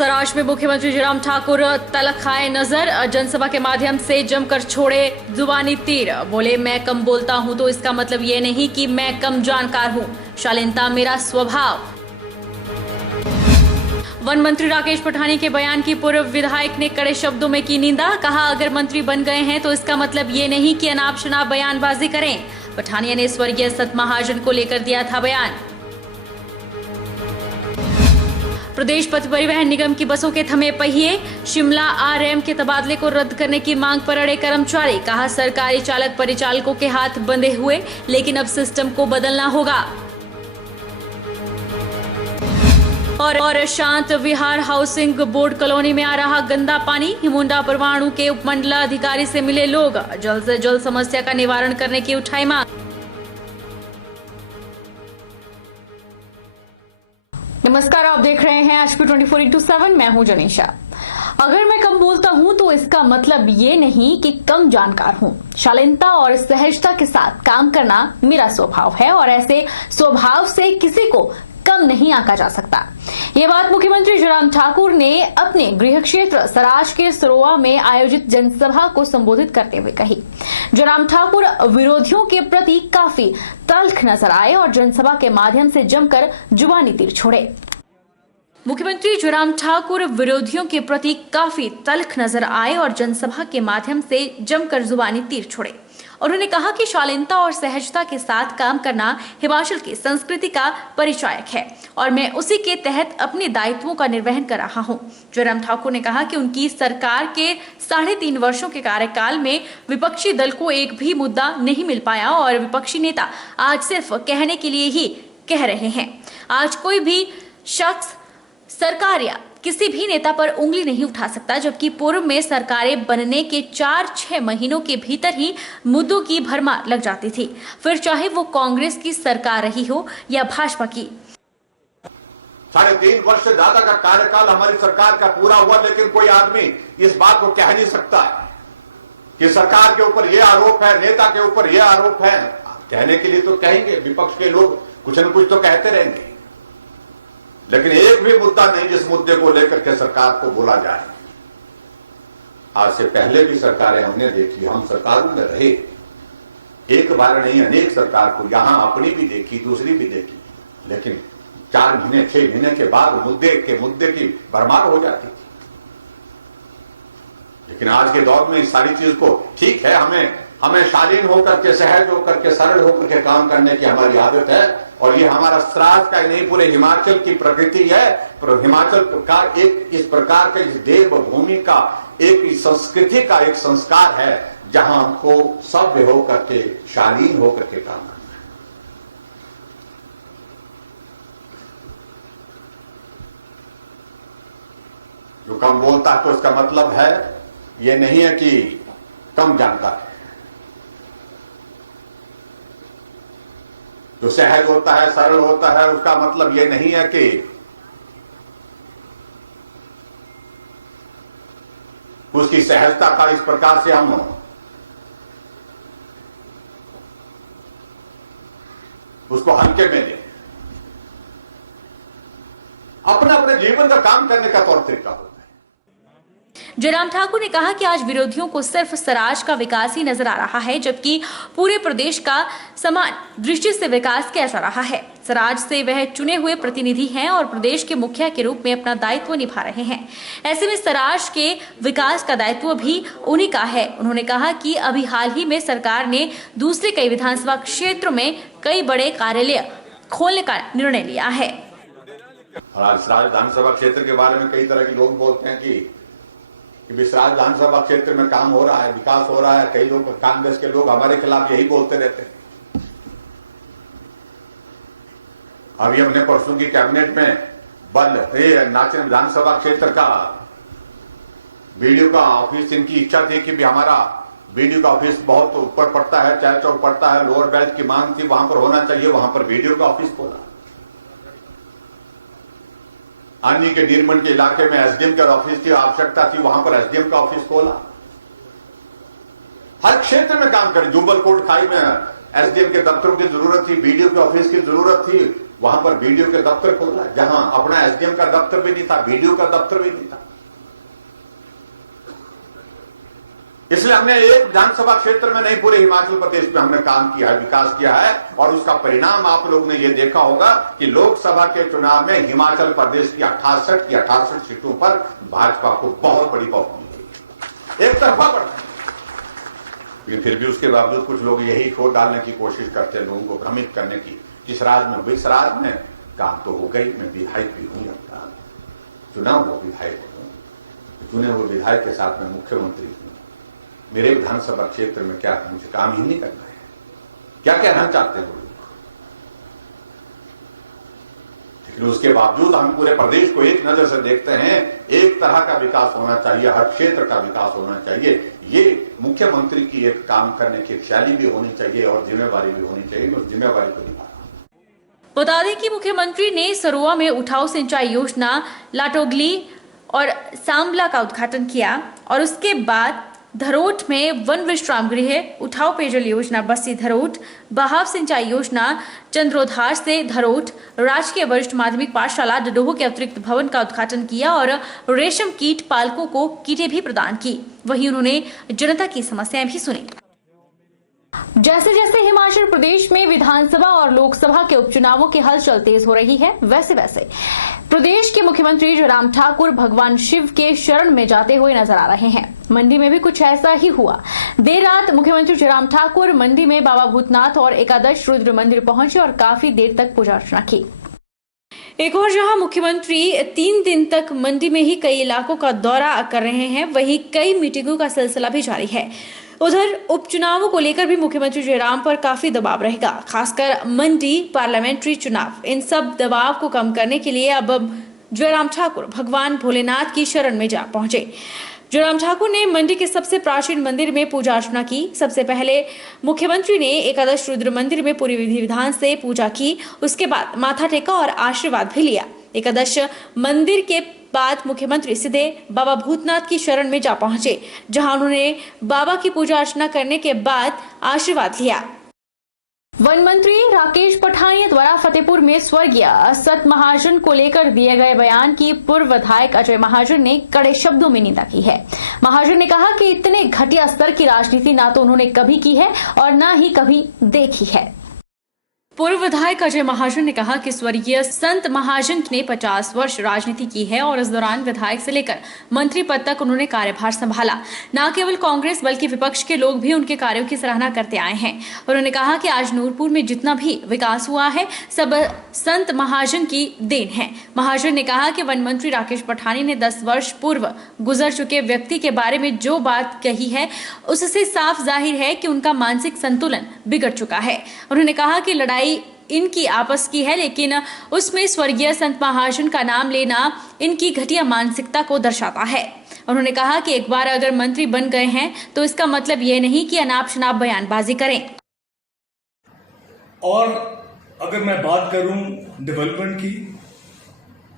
सराज में मुख्यमंत्री जयराम ठाकुर तलख खाए नजर, जनसभा के माध्यम से जमकर छोड़े जुबानी तीर। बोले, मैं कम बोलता हूं तो इसका मतलब ये नहीं कि मैं कम जानकार हूं, शालीनता मेरा स्वभाव। वन मंत्री राकेश पठानिया के बयान की पूर्व विधायक ने कड़े शब्दों में की निंदा। कहा, अगर मंत्री बन गए हैं तो इसका मतलब ये नहीं कि अनाप शनाप बयानबाजी करें। पठानिया ने स्वर्गीय सत महाजन को लेकर दिया था बयान। प्रदेश पथ परिवहन निगम की बसों के थमे पहिए, शिमला आरएम के तबादले को रद्द करने की मांग पर अड़े कर्मचारी। कहा, सरकारी चालक परिचालकों के हाथ बंधे हुए, लेकिन अब सिस्टम को बदलना होगा। और शांत विहार हाउसिंग बोर्ड कॉलोनी में आ रहा गंदा पानी, हिमुंडा परवाणु के उपमंडलाधिकारी से मिले लोग, जल्द से जल्द समस्या का निवारण करने की उठाई मांग। नमस्कार, आप देख रहे हैं HP 24x7। मैं हूं जनीशा। अगर मैं कम बोलता हूं तो इसका मतलब ये नहीं कि कम जानकार हूं। शालीनता और सहजता के साथ काम करना मेरा स्वभाव है और ऐसे स्वभाव से किसी को कम नहीं आंका जा सकता। ये बात मुख्यमंत्री जयराम ठाकुर ने अपने गृह क्षेत्र सराज के सरोवा में आयोजित जनसभा को संबोधित करते हुए कही। जयराम ठाकुर विरोधियों के प्रति काफी तल्ख नजर आए और जनसभा के माध्यम से जमकर जुबानी तीर छोड़े। मुख्यमंत्री जयराम ठाकुर विरोधियों के प्रति काफी तल्ख नजर आए और जनसभा के माध्यम से जमकर जुबानी तीर छोड़े। उन्होंने कहा कि शालीनता और सहजता के साथ काम करना हिमाचल की संस्कृति का परिचायक है और मैं उसी के तहत अपने दायित्वों का निर्वहन कर रहा हूं। जयराम ठाकुर ने कहा कि उनकी सरकार के 3.5 वर्षों के कार्यकाल में विपक्षी दल को एक भी मुद्दा नहीं मिल पाया और विपक्षी नेता आज सिर्फ कहने के लिए ही कह रहे हैं। आज कोई भी शख्स सरकार या किसी भी नेता पर उंगली नहीं उठा सकता, जबकि पूर्व में सरकारें बनने के 4-6 महीनों के भीतर ही मुद्दों की भरमार लग जाती थी, फिर चाहे वो कांग्रेस की सरकार रही हो या भाजपा की। 3.5 वर्ष से ज्यादा का कार्यकाल हमारी सरकार का पूरा हुआ, लेकिन कोई आदमी इस बात को कह नहीं सकता है कि सरकार के ऊपर यह आरोप है, नेता के ऊपर यह आरोप है। कहने के लिए तो कहेंगे, विपक्ष के लोग कुछ न कुछ तो कहते रहेंगे, लेकिन एक भी मुद्दा नहीं जिस मुद्दे को लेकर के सरकार को बोला जाए। आज से पहले भी सरकारें हमने देखी, हम सरकारों में रहे, एक बार नहीं अनेक सरकार को, यहां अपनी भी देखी, दूसरी भी देखी, लेकिन 4 महीने 6 महीने के बाद मुद्दे की भरमार हो जाती थी। लेकिन आज के दौर में इस सारी चीज को, ठीक है, हमें शालीन होकर के, सहज होकर के, सरल होकर के काम करने की हमारी आदत है और ये हमारा सराज का नहीं, पूरे हिमाचल की प्रकृति है। हिमाचल का एक इस प्रकार के, इस देवभूमि का, एक संस्कृति का एक संस्कार है जहां हमको सभ्य होकर के, शालीन होकर के काम करना है। जो कम बोलता है तो इसका मतलब है ये नहीं है कि कम जानता है। जो सहज होता है, सरल होता है, उसका मतलब यह नहीं है कि उसकी सहजता का इस प्रकार से हम उसको हल्के में लें। अपने अपने जीवन का काम करने का तौर तरीका होता है। जयराम ठाकुर ने कहा कि आज विरोधियों को सिर्फ सराज का विकास ही नजर आ रहा है, जबकि पूरे प्रदेश का समान दृष्टि से विकास कैसा रहा है। सराज से वह चुने हुए प्रतिनिधि हैं और प्रदेश के मुखिया के रूप में अपना दायित्व निभा रहे हैं। ऐसे में सराज के विकास का दायित्व भी उन्हीं का है। उन्होंने कहा कि अभी हाल ही में सरकार ने दूसरे कई विधानसभा क्षेत्रों में कई बड़े कार्यालय खोलने का निर्णय लिया है। सराज विधानसभा क्षेत्र के बारे में कई तरह के लोग बोलते हैं कि सराज विधानसभा क्षेत्र में काम हो रहा है, विकास हो रहा है। कई लोग, कांग्रेस के लोग हमारे खिलाफ यही बोलते रहते हैं। अभी हमने परसों की कैबिनेट में नाचन विधानसभा क्षेत्र का बीडीओ का ऑफिस, इनकी इच्छा थी कि भी हमारा बीडीओ का ऑफिस बहुत ऊपर पड़ता है, चैल चौक पड़ता है, लोअर बेल्ट की मांग थी, वहां पर होना चाहिए, वहां पर बीडीओ का ऑफिस खोला। अन्य के निर्मन के इलाके में एसडीएम का ऑफिस की आवश्यकता थी, वहां पर एसडीएम का ऑफिस खोला। हर क्षेत्र में काम करें। जुब्बल कोट खाई में एसडीएम के दफ्तरों की जरूरत थी, बीडीओ के ऑफिस की जरूरत थी, वहां पर बीडीओ के दफ्तर खोला, जहां अपना एसडीएम का दफ्तर भी नहीं था, बीडीओ का दफ्तर भी नहीं था। इसलिए हमने एक विधानसभा क्षेत्र में नहीं, पूरे हिमाचल प्रदेश में हमने काम किया है, विकास किया है, और उसका परिणाम आप लोग ने ये देखा होगा कि लोकसभा के चुनाव में हिमाचल प्रदेश की 68 सीटों पर भाजपा को बहुत बड़ी बहुमत मिली, एक तरफा बढ़ा। लेकिन फिर भी उसके बावजूद कुछ लोग यही खोट डालने की कोशिश करते हैं, लोगों को भ्रमित करने की, किस राज में, इस राज में काम तो हो गई, मैं विधायक भी हूं, चुना हुआ विधायक हूं, चुने हुए विधायक के साथ में मुख्यमंत्री हूं। मेरे विधानसभा क्षेत्र में क्या मुझे काम ही नहीं करना है? क्या कहना चाहते हैं लोग? लेकिन उसके बावजूद हम पूरे प्रदेश को एक नजर से देखते हैं, एक तरह का विकास होना चाहिए, हर क्षेत्र का विकास होना चाहिए। ये मुख्यमंत्री की एक काम करने की शैली भी होनी चाहिए और जिम्मेवारी भी होनी चाहिए, उस जिम्मेवारी को निभाना। बता दें कि मुख्यमंत्री ने सरुआ में उठाऊ सिंचाई योजना, लाटोगली और सांबला का उद्घाटन किया और उसके बाद धरोट में वन विश्राम गृह, उठाऊ पेयजल योजना बस्सी धरोट, बहाव सिंचाई योजना चंद्रोधार से धरोट, राजकीय वरिष्ठ माध्यमिक पाठशाला डडोह के अतिरिक्त भवन का उद्घाटन किया और रेशम कीट पालकों को कीटें भी प्रदान की। वहीं उन्होंने जनता की समस्याएं भी सुनी। जैसे जैसे हिमाचल प्रदेश में विधानसभा और लोकसभा के उपचुनावों की हलचल तेज हो रही है, वैसे वैसे प्रदेश के मुख्यमंत्री जयराम ठाकुर भगवान शिव के शरण में जाते हुए नजर आ रहे हैं। मंडी में भी कुछ ऐसा ही हुआ। देर रात मुख्यमंत्री जयराम ठाकुर मंडी में बाबा भूतनाथ और एकादश रुद्र मंदिर पहुंचे और काफी देर तक पूजा अर्चना की। एक और जहां मुख्यमंत्री 3 दिन तक मंडी में ही कई इलाकों का दौरा कर रहे हैं, वहीं कई मीटिंगों का सिलसिला भी जारी है। उधर उपचुनावों को लेकर भी मुख्यमंत्री जयराम पर काफी दबाव रहेगा, खासकर मंडी पार्लियामेंट्री चुनाव। इन सब दबाव को कम करने के लिए अब जयराम ठाकुर भगवान भोलेनाथ की शरण में जा पहुंचे। जयराम ठाकुर ने मंडी के सबसे प्राचीन मंदिर में पूजा अर्चना की। सबसे पहले मुख्यमंत्री ने एकादश रुद्र मंदिर में पूरी विधि विधान से पूजा की, उसके बाद माथा टेका और आशीर्वाद भी लिया। एकादश मंदिर के बाद मुख्यमंत्री सीधे बाबा भूतनाथ की शरण में जा पहुंचे, जहां उन्होंने बाबा की पूजा अर्चना करने के बाद आशीर्वाद लिया। वन मंत्री राकेश पठानिया द्वारा फतेहपुर में स्वर्गीय सत महाजन को लेकर दिए गए बयान की पूर्व विधायक अजय महाजन ने कड़े शब्दों में निंदा की है। महाजन ने कहा कि इतने घटिया स्तर की राजनीति ना तो उन्होंने कभी की है और न ही कभी देखी है। पूर्व विधायक अजय महाजन ने कहा कि स्वर्गीय संत महाजन ने 50 वर्ष राजनीति की है और इस दौरान विधायक से लेकर मंत्री पद तक उन्होंने कार्यभार संभाला। न केवल कांग्रेस बल्कि विपक्ष के लोग भी उनके कार्यों की सराहना करते आए हैं। उन्होंने कहा कि आज नूरपुर में जितना भी विकास हुआ है सब संत महाजन की देन है। महाजन ने कहा कि वन मंत्री राकेश पठानिया ने 10 वर्ष पूर्व गुजर चुके व्यक्ति के बारे में जो बात कही है उससे साफ जाहिर है कि उनका मानसिक संतुलन बिगड़ चुका है। उन्होंने कहा कि लड़ाई इनकी आपस की है, लेकिन उसमें स्वर्गीय संत महाजन का नाम लेना इनकी घटिया मानसिकता को दर्शाता है। उन्होंने कहा कि एक बार अगर मंत्री बन गए हैं तो इसका मतलब यह नहीं कि अनाप शनाप बयानबाजी करें। और अगर मैं बात करूं डेवलपमेंट की,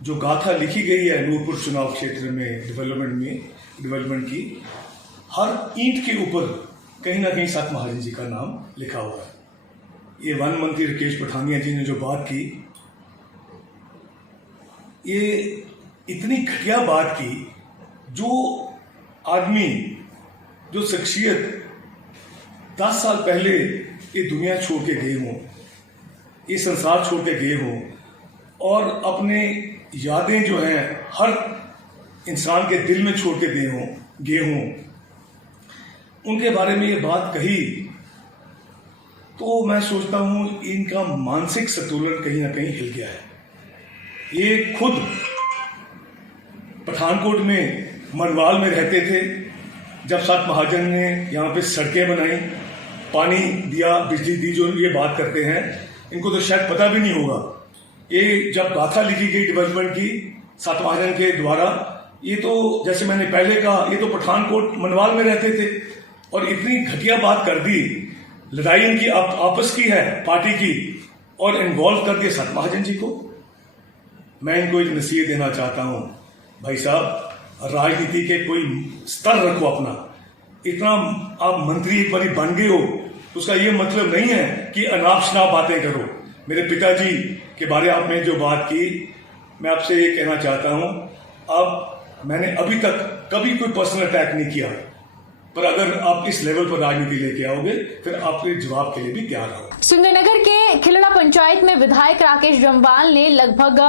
जो गाथा लिखी गई है नूरपुर चुनाव क्षेत्र में डेवलपमेंट की, हर ईंट के ऊपर कहीं ना कहीं सत महाजन जी का नाम लिखा हुआ है। ये वन मंत्री राकेश पठानिया जी ने जो बात की, ये इतनी घटिया बात की, जो आदमी, जो शख्सियत 10 साल पहले ये दुनिया छोड़ के गए हों, ये संसार छोड़ के गए हों और अपने यादें जो हैं हर इंसान के दिल में छोड़ के गए हों, उनके बारे में ये बात कही, तो मैं सोचता हूं इनका मानसिक संतुलन कहीं ना कहीं हिल गया है। ये खुद पठानकोट में मनवाल में रहते थे जब सत महाजन ने यहाँ पे सड़कें बनाई, पानी दिया, बिजली दी, जो ये बात करते हैं इनको तो शायद पता भी नहीं होगा। ये जब गाथा लिखी गई डेवलपमेंट की सत महाजन के द्वारा, ये तो जैसे मैंने पहले कहा, ये तो पठानकोट मनवाल में रहते थे और इतनी घटिया बात कर दी, लड़ाई इनकी आपस की है पार्टी की, और इन्वॉल्व कर दिया सत महाजन जी को। मैं इनको एक नसीहत देना चाहता हूं, भाई साहब, राजनीति के कोई स्तर रखो अपना। इतना आप मंत्री एक बार बन गए हो, उसका ये मतलब नहीं है कि अनाप शनाप बातें करो। मेरे पिताजी के बारे में आपने जो बात की, मैं आपसे ये कहना चाहता हूं, अब मैंने अभी तक कभी कोई पर्सनल अटैक नहीं किया, पर अगर आप इस लेवल पर राजनीति लेके आओगे फिर आपके जवाब के लिए भी तैयार रहो। सुंदरनगर के खिलड़ा पंचायत में विधायक राकेश जम्वाल ने लगभग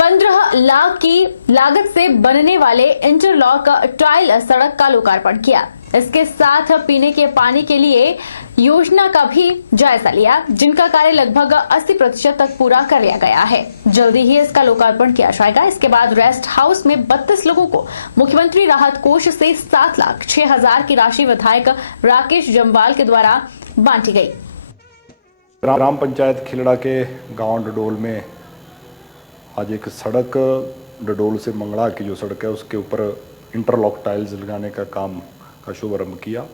15 लाख की लागत से बनने वाले इंटरलॉक टाइल सड़क का लोकार्पण किया। इसके साथ पीने के पानी के लिए योजना का भी जायजा लिया, जिनका कार्य लगभग 80% तक पूरा कर लिया गया है। जल्दी ही इसका लोकार्पण किया जाएगा। इसके बाद रेस्ट हाउस में 32 लोगों को मुख्यमंत्री राहत कोष से 7,06,000 की राशि विधायक राकेश जम्वाल के द्वारा बांटी गई। ग्राम पंचायत खिलड़ा के गांव डडोल में आज एक सड़क डडोल से मंगड़ा की जो सड़क है उसके ऊपर इंटरलॉक टाइल्स लगाने का काम का शुभारंभ किया।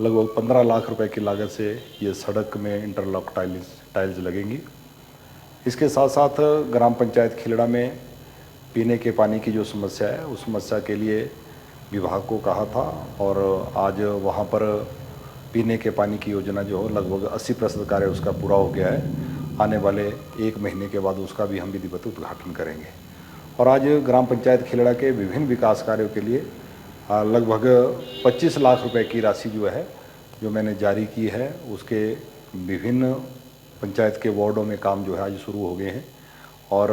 लगभग 15 लाख रुपए की लागत से ये सड़क में इंटरलॉक टाइल्स लगेंगी। इसके साथ साथ ग्राम पंचायत खिलड़ा में पीने के पानी की जो समस्या है उस समस्या के लिए विभाग को कहा था और आज वहाँ पर पीने के पानी की योजना जो है लगभग 80% कार्य उसका पूरा हो गया है। आने वाले 1 महीने के बाद उसका भी हम विधिवत उद्घाटन करेंगे। और आज ग्राम पंचायत खिलड़ा के विभिन्न विकास कार्यों के लिए लगभग 25 लाख रुपए की राशि जो मैंने जारी की है, उसके विभिन्न पंचायत के वार्डों में काम जो है आज शुरू हो गए हैं और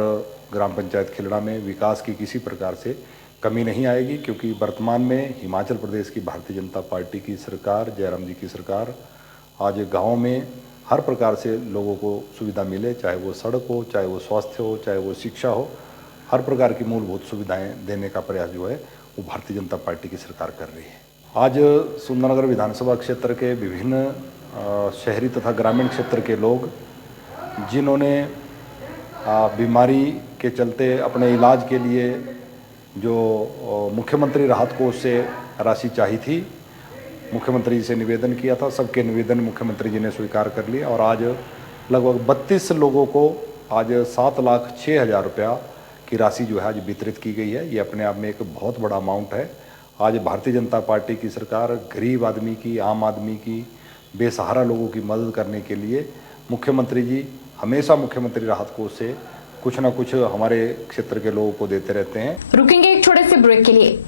ग्राम पंचायत खिलड़ा में विकास की किसी प्रकार से कमी नहीं आएगी, क्योंकि वर्तमान में हिमाचल प्रदेश की भारतीय जनता पार्टी की सरकार, जयराम जी की सरकार आज गाँव में हर प्रकार से लोगों को सुविधा मिले, चाहे वो सड़क हो, चाहे वो स्वास्थ्य हो, चाहे वो शिक्षा हो, हर प्रकार की मूलभूत सुविधाएं देने का प्रयास जो है वो भारतीय जनता पार्टी की सरकार कर रही है। आज सुंदरनगर विधानसभा क्षेत्र के विभिन्न शहरी तथा ग्रामीण क्षेत्र के लोग जिन्होंने बीमारी के चलते अपने इलाज के लिए जो मुख्यमंत्री राहत कोष से राशि चाहिए थी, मुख्यमंत्री जी से निवेदन किया था, सबके निवेदन मुख्यमंत्री जी ने स्वीकार कर लिया और आज लगभग 32 लोगों को आज 7,06,000 रुपया की राशि जो है आज वितरित की गई है। ये अपने आप में एक बहुत बड़ा अमाउंट है। आज भारतीय जनता पार्टी की सरकार गरीब आदमी की, आम आदमी की, बेसहारा लोगों की मदद करने के लिए मुख्यमंत्री जी हमेशा मुख्यमंत्री राहत कोष से कुछ ना कुछ हमारे क्षेत्र के लोगों को देते रहते हैं। रुकेंगे एक छोटे से ब्रेक के लिए।